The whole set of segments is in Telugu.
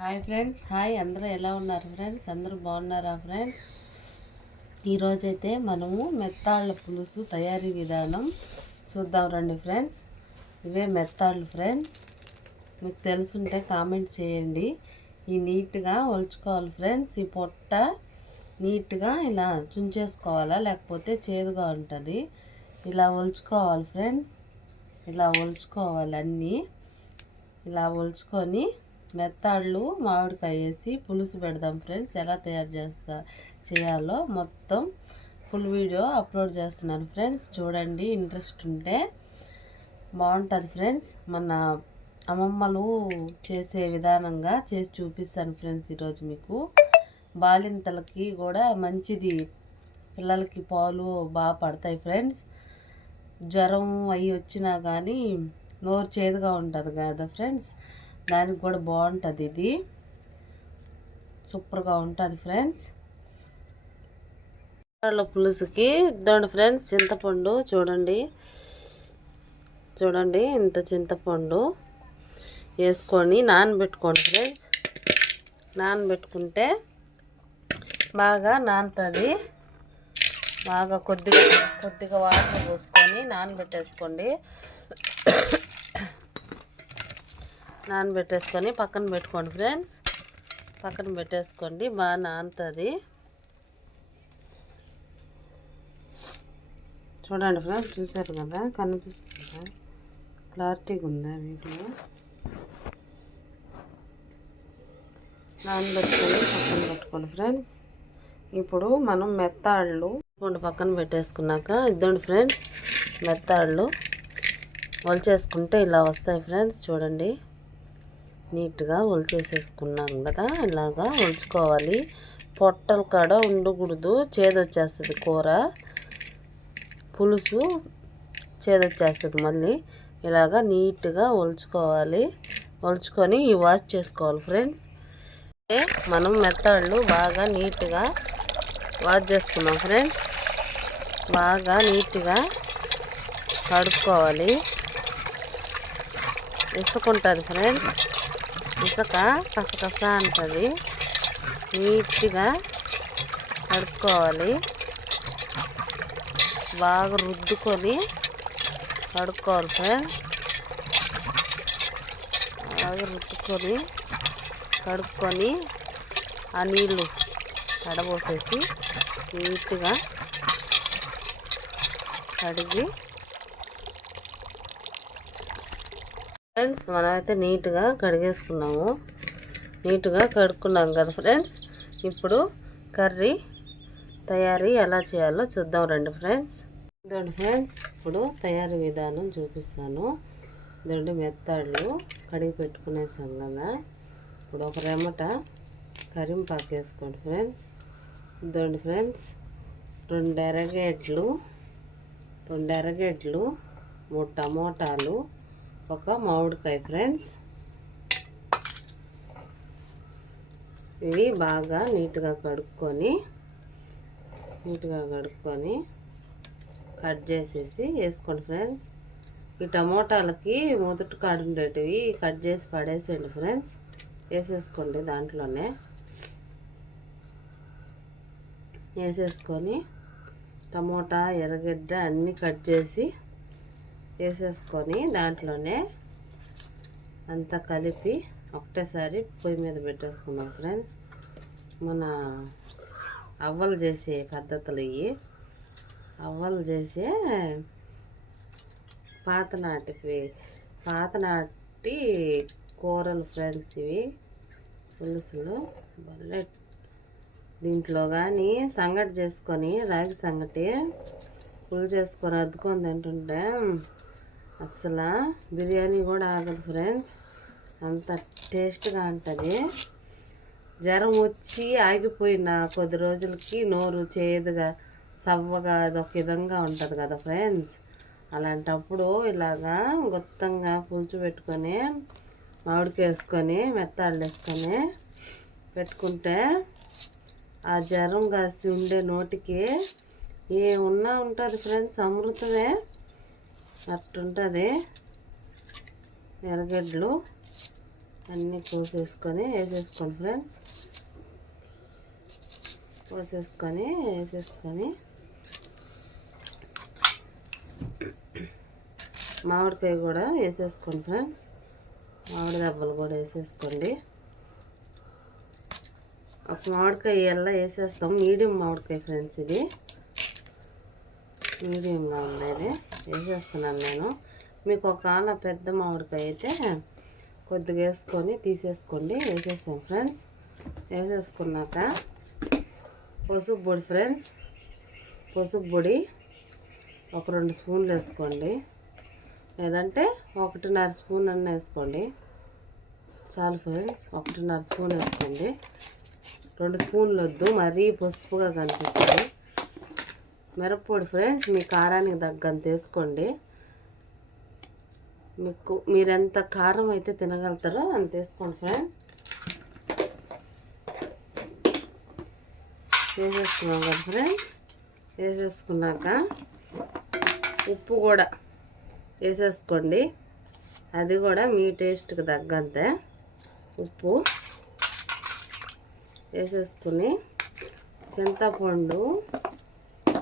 Hi friends. హాయ్ అందరూ ఎలా ఉన్నారు ఫ్రెండ్స్? అందరూ బాగున్నారా ఫ్రెండ్స్? ఈరోజైతే మనము మెత్తాళ్ళ పులుసు తయారీ విధానం చూద్దాం రండి ఫ్రెండ్స్. ఇవే మెత్తాళ్ళు ఫ్రెండ్స్. మీకు తెలుసుంటే కామెంట్ చేయండి. ఈ నీట్గా ఒలుచుకోవాలి ఫ్రెండ్స్. ఈ పొట్ట నీట్గా ఇలా చుంచేసుకోవాలా లేకపోతే చేదుగా ఉంటుంది. ఇలా ఒలుచుకోవాలి ఫ్రెండ్స్. ఇలా ఒలుచుకోవాలి అన్నీ. ఇలా ఒలుచుకొని మెత్తాళ్ళు మామిడికాయ వేసి పులుసు పెడదాం ఫ్రెండ్స్. ఎలా తయారు చేస్తా చేయాలో మొత్తం ఫుల్ వీడియో అప్లోడ్ చేస్తున్నాను ఫ్రెండ్స్. చూడండి ఇంట్రెస్ట్ ఉంటే బాగుంటుంది ఫ్రెండ్స్. మన అమ్మమ్మలు చేసే విధానంగా చేసి చూపిస్తాను ఫ్రెండ్స్ ఈరోజు మీకు. బాలింతలకి కూడా మంచిది. పిల్లలకి పాలు బాగా పడతాయి ఫ్రెండ్స్. జ్వరం అవి వచ్చినా కానీ నోరు చేదుగా ఉంటుంది కదా ఫ్రెండ్స్. దానికి కూడా బాగుంటుంది ఇది. సూపర్గా ఉంటుంది ఫ్రెండ్స్. పులుసుకి ఇద్దండి ఫ్రెండ్స్ చింతపండు చూడండి. చూడండి ఇంత చింతపండు వేసుకొని నానబెట్టుకోండి ఫ్రెండ్స్. నానబెట్టుకుంటే బాగా నానుతుంది. బాగా కొద్దిగా కొద్దిగా వాటర్ పోసుకొని నానబెట్టేసుకోండి. నానబెట్టేసుకొని పక్కన పెట్టుకోండి ఫ్రెండ్స్. పక్కన పెట్టేసుకోండి బాగా నానుతుంది. చూడండి ఫ్రెండ్స్ చూసారు కదా కనిపిస్తుందా? క్లారిటీగా ఉందా వీడియో? నానబెట్టుకొని పక్కన పెట్టుకోండి ఫ్రెండ్స్. ఇప్పుడు మనం మెత్తాళ్ళు పక్కన పెట్టేసుకున్నాక ఇద్దండి ఫ్రెండ్స్ మెత్తాళ్ళు వల్చేసుకుంటే ఇలా వస్తాయి ఫ్రెండ్స్ చూడండి. నీట్గా ఒలిచేసేసుకున్నాం కదా ఇలాగా ఒలుచుకోవాలి. పొట్టల కాడ ఉండకూడదు చేదొచ్చేస్తుంది కూర. పులుసు చేదొచ్చేస్తుంది మళ్ళీ. ఇలాగా నీట్గా ఒలుచుకోవాలి. ఒలుచుకొని వాష్ చేసుకోవాలి ఫ్రెండ్స్. మనం మెత్తళ్ళు బాగా నీట్గా వాష్ చేసుకున్నాం ఫ్రెండ్స్. బాగా నీట్గా కడుక్కోవాలి. ఇసుకుంటుంది ఫ్రెండ్స్. ఇసుక కసకస అంటుంది నీట్గా కడుక్కోవాలి. బాగా రుద్దుకొని కడుక్కోవాలి ఫ్రెండ్స్ బాగా రుద్దుకొని కడుక్కొని ఆ నీళ్ళు కడబోసేసి నీట్గా కడిగి ఫ్రెండ్స్ మనమైతే నీట్గా కడిగేసుకున్నాము. నీట్గా కడుక్కున్నాం కదా ఫ్రెండ్స్ ఇప్పుడు కర్రీ తయారీ ఎలా చేయాలో చూద్దాం రండి ఫ్రెండ్స్ ఇదండి ఫ్రెండ్స్ ఇప్పుడు తయారీ విధానం చూపిస్తాను. ఇదండి మెత్తళ్ళు కడిగి పెట్టుకునేసాం కదా ఇప్పుడు ఒక రెమట కరింపాకు వేసుకోండి ఫ్రెండ్స్ ఇదండి ఫ్రెండ్స్ రెండు ఎరగేడ్లు రెండు ఎరగేడ్లు మూడు టమోటాలు ఒక మామిడికాయ ఫ్రెండ్స్. ఇవి బాగా నీట్గా కడుక్కొని నీట్గా కడుక్కొని కట్ చేసేసి వేసుకోండి ఫ్రెండ్స్. ఈ టమోటాలకి మొదటి ఉండేటివి కట్ చేసి పడేసేయండి ఫ్రెండ్స్. వేసేసుకోండి దాంట్లోనే. వేసేసుకొని టమోటా ఎర్రగడ్డ అన్నీ కట్ చేసి వేసేసుకొని దాంట్లోనే అంతా కలిపి ఒకటేసారి పొయ్యి మీద పెట్టేసుకున్నాం ఫ్రెండ్స్. మన అవ్వలు చేసే పద్ధతులు ఇవి. అవ్వలు చేసే పాతనాటి పాతనాటి కూరలు ఫ్రెండ్స్ ఇవి. పులుసులు భలే. దీంట్లో కానీ సంగటి చేసుకొని రాగి సంగటి పులు చేసుకొని అద్దుకొని తింటుంటే అసలు బిర్యానీ కూడా ఆగదు ఫ్రెండ్స్. అంత టేస్ట్గా ఉంటుంది. జ్వరం వచ్చి ఆగిపోయిన కొద్ది రోజులకి నోరు చేదుగా సవ్వగా అదొక విధంగా ఉంటుంది కదా ఫ్రెండ్స్. అలాంటప్పుడు ఇలాగా గుత్తంగా పులుచు పెట్టుకొని మామిడికి వేసుకొని మెత్తాళ్ళు వేసుకొని పెట్టుకుంటే ఆ జ్వరం కాసి ఉండే నోటికి ఏమున్నా ఉంటుంది ఫ్రెండ్స్ అమృతమే. అట్టుంటుంది. ఎర్రగడ్డలు అన్నీ పోసేసుకొని వేసేసుకోండి ఫ్రెండ్స్. కోసేసుకొని వేసేసుకొని మామిడికాయ కూడా వేసేసుకోండి ఫ్రెండ్స్. మామిడి దెబ్బలు కూడా వేసేసుకోండి. ఒక మామిడికాయ ఎలా వేసేస్తాం? మీడియం మామిడికాయ ఫ్రెండ్స్ ఇది. మీడియంగా ఉండేది. వేసేస్తున్నాను నేను? మీకు ఒక పెద్ద మామిడికాయ అయితే కొద్దిగా వేసుకొని తీసేసుకోండి. వేసేసాం ఫ్రెండ్స్. వేసేసుకున్నాక పసుపు పొడి ఫ్రెండ్స్. పసుపు పొడి ఒక రెండు స్పూన్లు వేసుకోండి. లేదంటే ఒకటిన్నర స్పూన్ అన్న వేసుకోండి. చాలు ఫ్రెండ్స్ ఒకటిన్నర స్పూన్ వేసుకోండి. రెండు స్పూన్లు వద్దు మరీ పసుపుగా కనిపిస్తుంది. మిరప్పొడి ఫ్రెండ్స్ మీ కారానికి తగ్గంత వేసుకోండి. మీకు మీరు ఎంత కారం అయితే తినగలుగుతారో అంత వేసుకోండి ఫ్రెండ్స్ వేసేసుకున్నాం కదా ఫ్రెండ్స్. వేసేసుకున్నాక ఉప్పు కూడా వేసేసుకోండి. అది కూడా మీ టేస్ట్కి తగ్గంతే ఉప్పు వేసేసుకుని చింతపండు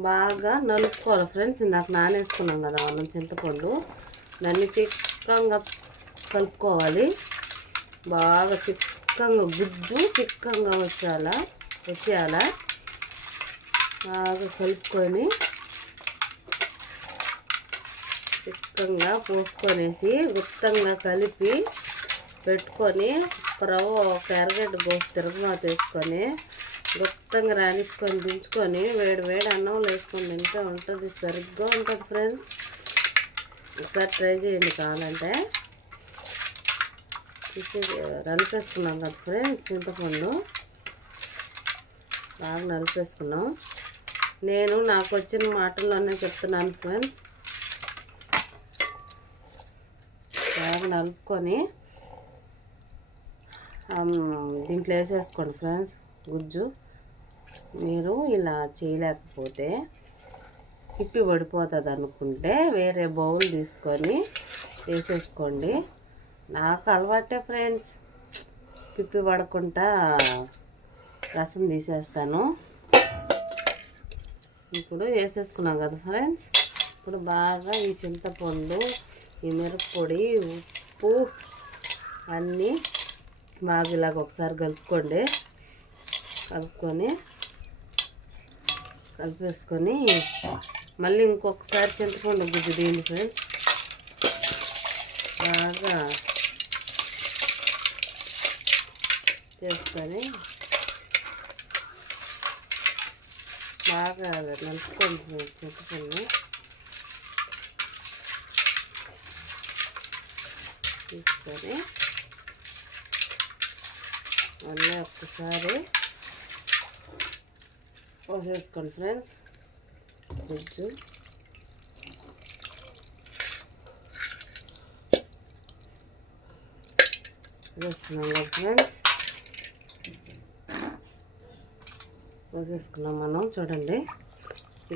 బాగా నలుపుకోవాలి ఫ్రెండ్స్. నాకు నానేసుకున్నాం కదా మనం చింతపండు. దాన్ని చిక్కంగా కలుపుకోవాలి. బాగా చిక్కంగా గుజ్జు చిక్కంగా వచ్చేయాల? వచ్చేయాల? బాగా కలుపుకొని చిక్కంగా పోసుకొనేసి గుత్తంగా కలిపి పెట్టుకొని ఒక రవ్వ ఒక ఎరగడ్డ పోసి తిరగమాత వేసుకొని గుత్తంగా రాణించుకొని దించుకొని వేడి వేడి అన్నంలో వేసుకొని తింటే ఉంటుంది సరిగ్గా ఉంటుంది ఫ్రెండ్స్ ఒకసారి ట్రై చేయండి కావాలంటే. తీసి నలిపేసుకున్నాం కదా ఫ్రెండ్స్ చింతపండు. బాగా నలిపేసుకున్నాం. నేను నాకు వచ్చిన మాటల్లోనే చెప్తున్నాను ఫ్రెండ్స్ బాగా నలుపుకొని దీంట్లో వేసేసుకోండి ఫ్రెండ్స్ గుజ్జు. మీరు ఇలా చేయలేకపోతే తిప్పి పడిపోతుంది అనుకుంటే వేరే బౌల్ తీసుకొని వేసేసుకోండి. నాకు అలవాటే ఫ్రెండ్స్ పిప్పి పడకుండా రసం తీసేస్తాను. ఇప్పుడు వేసేసుకున్నాం కదా ఫ్రెండ్స్ ఇప్పుడు బాగా ఈ చింతపండు ఈ మిరప్పొడి ఉప్పు అన్నీ బాగా ఇలాగ ఒకసారి కలుపుకోండి. కలుపుకొని కలిపేసుకొని మళ్ళీ ఇంకొకసారి చింతపండు గుజ్జు దీన్ని ఫ్రెండ్స్. బాగా చేసుకొని బాగా నలుపుకోండి చింతపండు. తీసుకొని మళ్ళీ ఒక్కసారి పోసేసుకోండి ఫ్రెండ్స్ గుజ్జు వేసుకున్నాం కదా ఫ్రెండ్స్ పోసేసుకున్నాం మనం చూడండి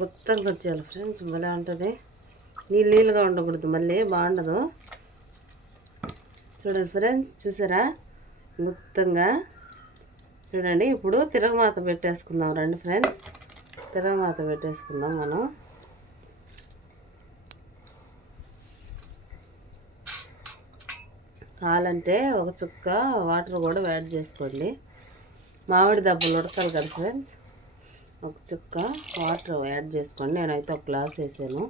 గుత్తంగా వచ్చేయాలి ఫ్రెండ్స్ భలే ఉంటుంది. నీళ్ళు నీళ్ళుగా ఉండకూడదు మళ్ళీ బాగుండదు. చూడండి ఫ్రెండ్స్ చూసారా? మొత్తంగా. చూడండి ఇప్పుడు తిరగమాత పెట్టేసుకుందాం రండి ఫ్రెండ్స్. తిరగమాత పెట్టేసుకుందాం మనం. కావాలంటే ఒక చుక్క వాటర్ కూడా యాడ్ చేసుకోండి. మామిడి దెబ్బలు ఉడకాలి కదా ఫ్రెండ్స్. ఒక చుక్క వాటర్ యాడ్ చేసుకోండి. నేనైతే ఒక గ్లాస్ వేసాను.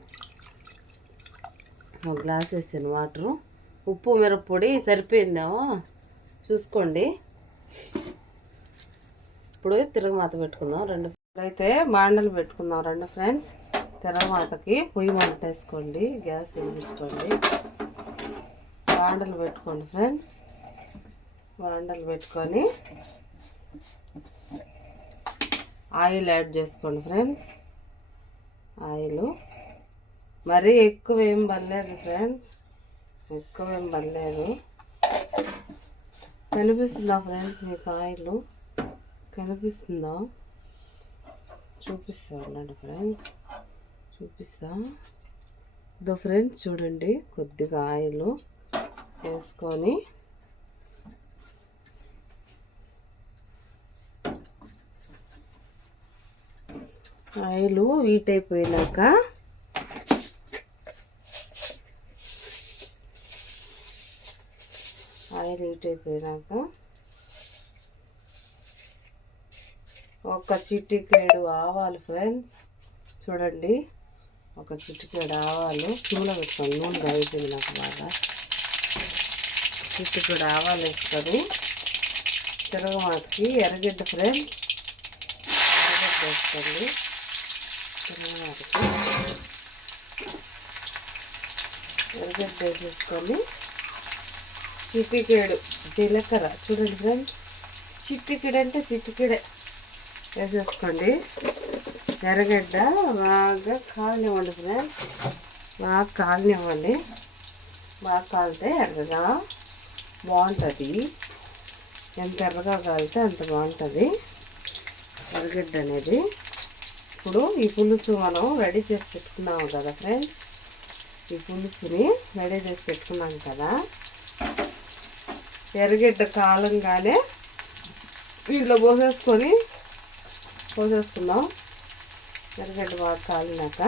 ఒక గ్లాస్ వేసాను వాటరు. ఉప్పు మిరప్పొడి సరిపోయిందేమో చూసుకోండి. ఇప్పుడు తిరగమాత పెట్టుకుందాం. రెండు అయితే బాండలు పెట్టుకుందాం. రెండు ఫ్రెండ్స్ తిరగమాతకి పొయ్యి మంట వేసుకోండి గ్యాస్ వేయించుకోండి బాండలు పెట్టుకోండి ఫ్రెండ్స్. బాండలు పెట్టుకొని ఆయిల్ యాడ్ చేసుకోండి ఫ్రెండ్స్. ఆయిల్. మరీ ఎక్కువ ఏం పర్లేదు ఫ్రెండ్స్. ఎక్కువ ఏం పర్లేదు కనిపిస్తుందా ఫ్రెండ్స్ మీకు ఆయిల్? కనిపిస్తుందా? చూపిస్తా ఉండండి ఫ్రెండ్స్ చూపిస్తా. దో ఫ్రెండ్స్ చూడండి కొద్దిగా ఆయిల్ వేసుకొని. ఆయిల్ వీట్ అయిపోయినాక ఆయిల్ వీట్ అయిపోయినాక ఒక చిటికేడు ఆవాలు ఫ్రెండ్స్ చూడండి. ఒక చిటికేడు ఆవాలు. నూనె పెట్టుకోండి. నూనె కాగిపోయింది నాకు బాగా. చిటికేడు ఆవాలు వేసుకొని తిరగమాతకి ఎర్రగడ్డ ఫ్రెండ్స్ ఎర్రగడ్డ వేసుకోండి. తిరగమాతకి ఎర్రగడ్డ వేసేసుకొని చిటికేడు జీలకర్ర. చూడండి ఫ్రెండ్స్ చిట్టికిడ అంటే చిట్టికిడే వేసేసుకోండి. ఎర్రగడ్డ బాగా కాలనివ్వండి ఫ్రెండ్స్. బాగా కాలనివ్వండి. బాగా కాలితే ఎర్రగా బాగుంటుంది. ఎంత ఎర్రగా కాలితే అంత బాగుంటుంది. ఎర్రగడ్డ అనేది. ఇప్పుడు ఈ పులుసు మనం రెడీ చేసి పెట్టుకున్నాము కదా ఫ్రెండ్స్. ఈ పులుసుని రెడీ చేసి పెట్టుకున్నాం కదా. ఎర్రగడ్డ కాలంగానే దీంట్లో పోసేసుకొని పోసేసుకుందాం. ఎర్రగడ్డ బాగా కాలినాక.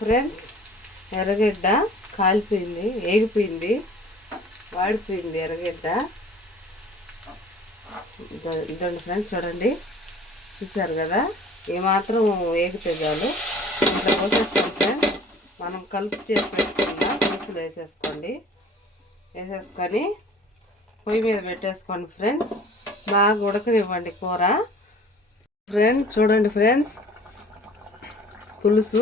ఫ్రెండ్స్ ఎర్రగడ్డ కాలిపోయింది ఏగిపోయింది వాడిపోయింది ఎర్రగడ్డ. ఇదండి ఫ్రెండ్స్ చూడండి. చూసారు కదా? ఏమాత్రం ఏగితే చాలు. ఇట్లా ఫ్రెండ్స్ మనం కలుపు చేసి పెట్టుకున్న పులుసులు వేసేసుకోండి. వేసేసుకొని పొయ్యి మీద పెట్టేసుకోండి ఫ్రెండ్స్. బాగా ఉడకనివ్వండి కూర. ఫ్రెండ్స్ చూడండి ఫ్రెండ్స్ పులుసు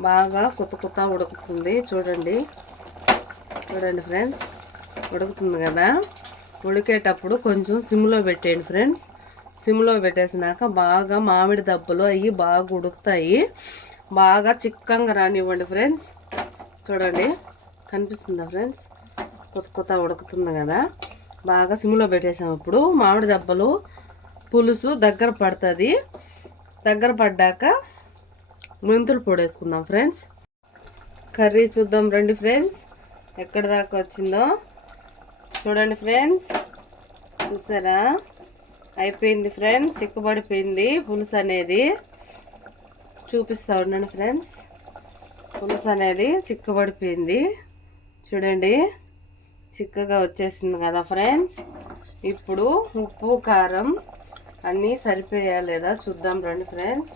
బాగా కొత్త కొత్త ఉడుకుతుంది. చూడండి. చూడండి ఫ్రెండ్స్ ఉడుకుతుంది కదా? ఉడికేటప్పుడు కొంచెం సిమ్లో పెట్టేయండి ఫ్రెండ్స్ సిమ్లో పెట్టేసినాక బాగా మామిడి దెబ్బలు అవి బాగా ఉడుకుతాయి. బాగా చిక్కంగా రానివ్వండి ఫ్రెండ్స్ చూడండి. కనిపిస్తుందా ఫ్రెండ్స్ కొత్త కొత్త ఉడుకుతుంది కదా? బాగా సిమ్లో పెట్టేసాం ఇప్పుడు. మామిడి దెబ్బలు పులుసు దగ్గర పడుతుంది. దగ్గర పడ్డాక మెంతులు పొడి వేసుకుందాం ఫ్రెండ్స్. కర్రీ చూద్దాం రండి ఫ్రెండ్స్. ఎక్కడ దాకా వచ్చిందో చూడండి ఫ్రెండ్స్. చూసారా? అయిపోయింది ఫ్రెండ్స్. చిక్కుబడిపోయింది పులుసు అనేది. చూపిస్తా ఉండండి ఫ్రెండ్స్. పులుసు అనేది చిక్కబడిపోయింది. చూడండి. చిక్కగా వచ్చేసింది కదా ఫ్రెండ్స్. ఇప్పుడు ఉప్పు కారం అన్నీ సరిపోయా లేదా చూద్దాం రండి ఫ్రెండ్స్.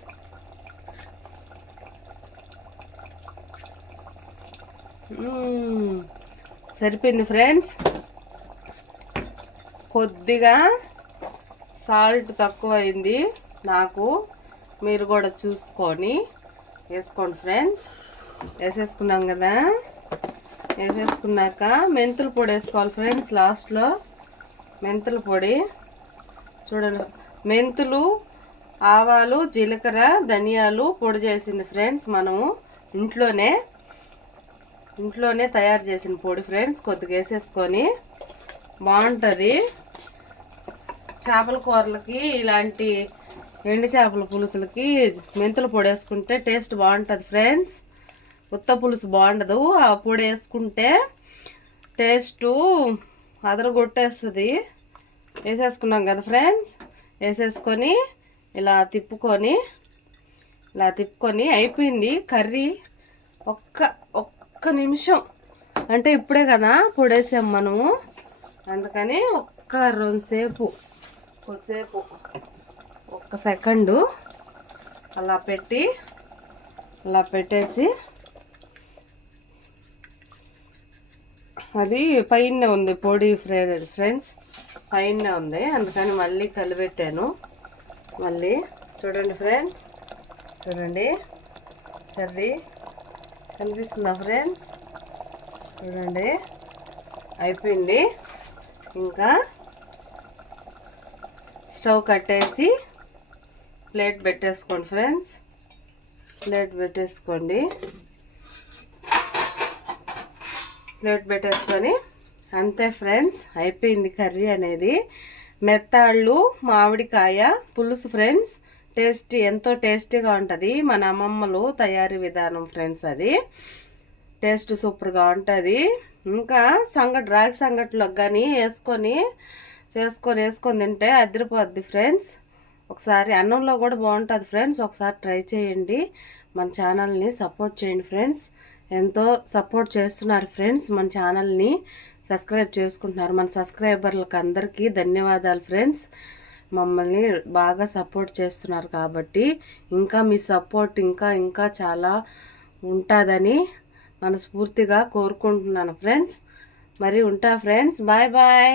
సరిపోయింది ఫ్రెండ్స్. కొద్దిగా సాల్ట్ తక్కువ అయింది నాకు. మీరు కూడా చూసుకొని వేసుకోండి ఫ్రెండ్స్. వేసేసుకున్నాం కదా. వేసేసుకున్నాక మెంతుల పొడి వేసుకోవాలి ఫ్రెండ్స్ లాస్ట్లో మెంతుల పొడి. చూడండి. మెంతులు ఆవాలు జీలకర్ర ధనియాలు పొడి చేసింది ఫ్రెండ్స్ మనము. ఇంట్లోనే ఇంట్లోనే తయారు చేసిన పొడి ఫ్రెండ్స్ కొద్దిగా వేసేసుకొని బాగుంటుంది. చేపల కూరలకి ఇలాంటి ఎండు చేపల పులుసులకి మెంతుల పొడి వేసుకుంటే టేస్ట్ బాగుంటుంది ఫ్రెండ్స్. ఉత్త పులుసు బాగుండదు. ఆ పొడి వేసుకుంటే టేస్టు అదరగొట్టేస్తుంది. వేసేసుకున్నాం కదా ఫ్రెండ్స్. వేసేసుకొని ఇలా తిప్పుకొని ఇలా తిప్పుకొని అయిపోయింది. కర్రీ ఒక్క ఒక్క నిమిషం. అంటే ఇప్పుడే కదా పొడేసాం మనము. అందుకని ఒక్క రెండుసేపు కొద్దిసేపు ఒక్క సెకండు అలా పెట్టి అలా పెట్టేసి అది పైన ఉంది పొడి ఫ్రెండ్ ఫ్రెండ్స్ పైన ఉంది. అందుకని మళ్ళీ కలిపెట్టాను. మళ్ళీ చూడండి ఫ్రెండ్స్. చూడండి. కర్రీ కనిపిస్తుందా ఫ్రెండ్స్? చూడండి. అయిపోయింది. ఇంకా స్టవ్ కట్టేసి ప్లేట్ పెట్టేసుకోండి ఫ్రెండ్స్. ప్లేట్ పెట్టేసుకోండి. ప్లేట్ పెట్టేసుకొని అంతే ఫ్రెండ్స్ అయిపోయింది కర్రీ అనేది. మెత్తాళ్ళు మామిడికాయ పులుసు ఫ్రెండ్స్. టేస్టీ ఎంతో టేస్టీగా ఉంటుంది. మన అమ్మమ్మలు తయారీ విధానం ఫ్రెండ్స్ అది. టేస్ట్ సూపర్గా ఉంటుంది. ఇంకా సంగటి రాగి సంగటిలోకి కానీ వేసుకొని చేసుకొని వేసుకొని తింటే అదిరిపోద్ది ఫ్రెండ్స్. ఒకసారి అన్నంలో కూడా బాగుంటుంది ఫ్రెండ్స్. ఒకసారి ట్రై చేయండి. మన ఛానల్ని సపోర్ట్ చేయండి ఫ్రెండ్స్. ఎంతో సపోర్ట్ చేస్తున్నారు ఫ్రెండ్స్ మన ఛానల్ని. సబ్స్క్రైబ్ చేసుకుంటున్నారు. మన సబ్స్క్రైబర్లకు అందరికీ ధన్యవాదాలు ఫ్రెండ్స్. మమ్మల్ని బాగా సపోర్ట్ చేస్తున్నారు కాబట్టి ఇంకా మీ సపోర్ట్ ఇంకా ఇంకా చాలా ఉంటుందని మనస్ఫూర్తిగా కోరుకుంటున్నాను ఫ్రెండ్స్. మరి ఉంటా ఫ్రెండ్స్. Bye bye.